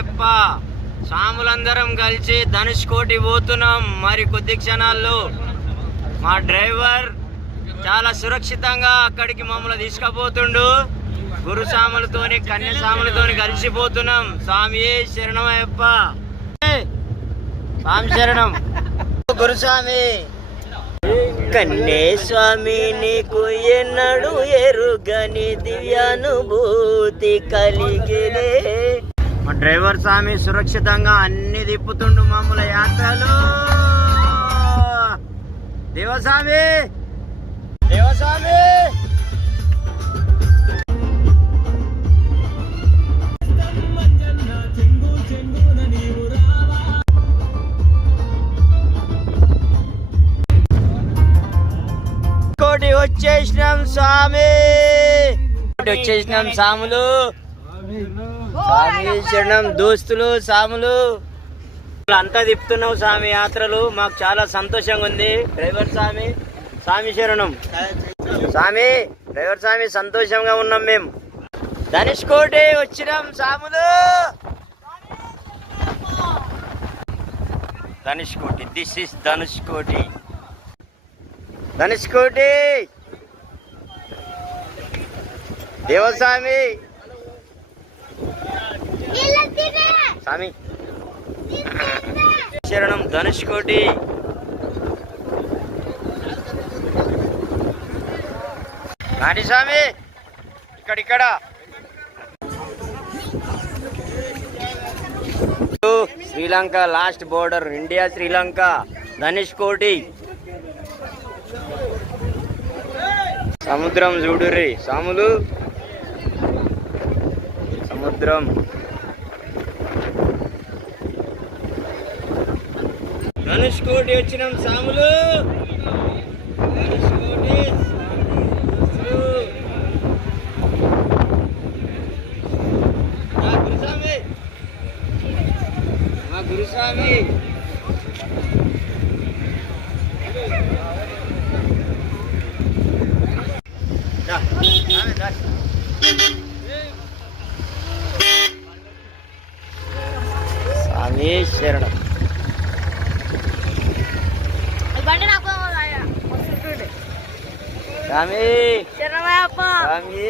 శరణమయ్యప్ప. సాములందరం కలిసి ధనుష్కోటి పోతున్నాం. మరి కొద్ది క్షణాల్లో మా డ్రైవర్ చాలా సురక్షితంగా అక్కడికి మమ్మల్ని తీసుకుపోతుండు. గురుసాములతోని కన్యసాములతోని కలిసిపోతున్నాం. స్వామి శరణమయ్యప్ప. స్వామి శరణం. గురుస్వామి. కన్నే స్వామి నీకు ఎన్నడు ఎరుగని దివ్యానుభూతి కలిగిలే. మా డ్రైవర్ స్వామి సురక్షితంగా అన్ని తిప్పుతుండు మమ్మల యాత్రలు. దేవస్వామి దేవస్వామి. వచ్చేసినాం స్వామి. వచ్చేసినాం సాములు. స్వామి శరణం. దోస్తులు సాములు అంతా తిప్పుతున్నావు స్వామి యాత్రలు. మాకు చాలా సంతోషంగా ఉంది. డ్రైవర్ స్వామి స్వామి శరణం. స్వామి డ్రైవర్ స్వామి సంతోషంగా ఉన్నాం మేము. ధనుష్కోటి వచ్చినాం సాములు. ధనుష్కోటి. This is Dhanushkodi. ధనుష్కోటి. దేవస్వామి స్వామి శరణం. ధనుష్కోటి. నాటి స్వామి ఇక్కడ Sri Lanka last border. India Sri Lanka. Dhanushkodi. సముద్రం చూడుర్రి సాములు. సముద్రం. ధనుష్కోటి వచ్చినాం సాములు. ధనుష్కోటి. గురుస్వామి మా గురుస్వామి. స్వామి శరణం. స్వామి శరణమయ్యప్ప. స్వామి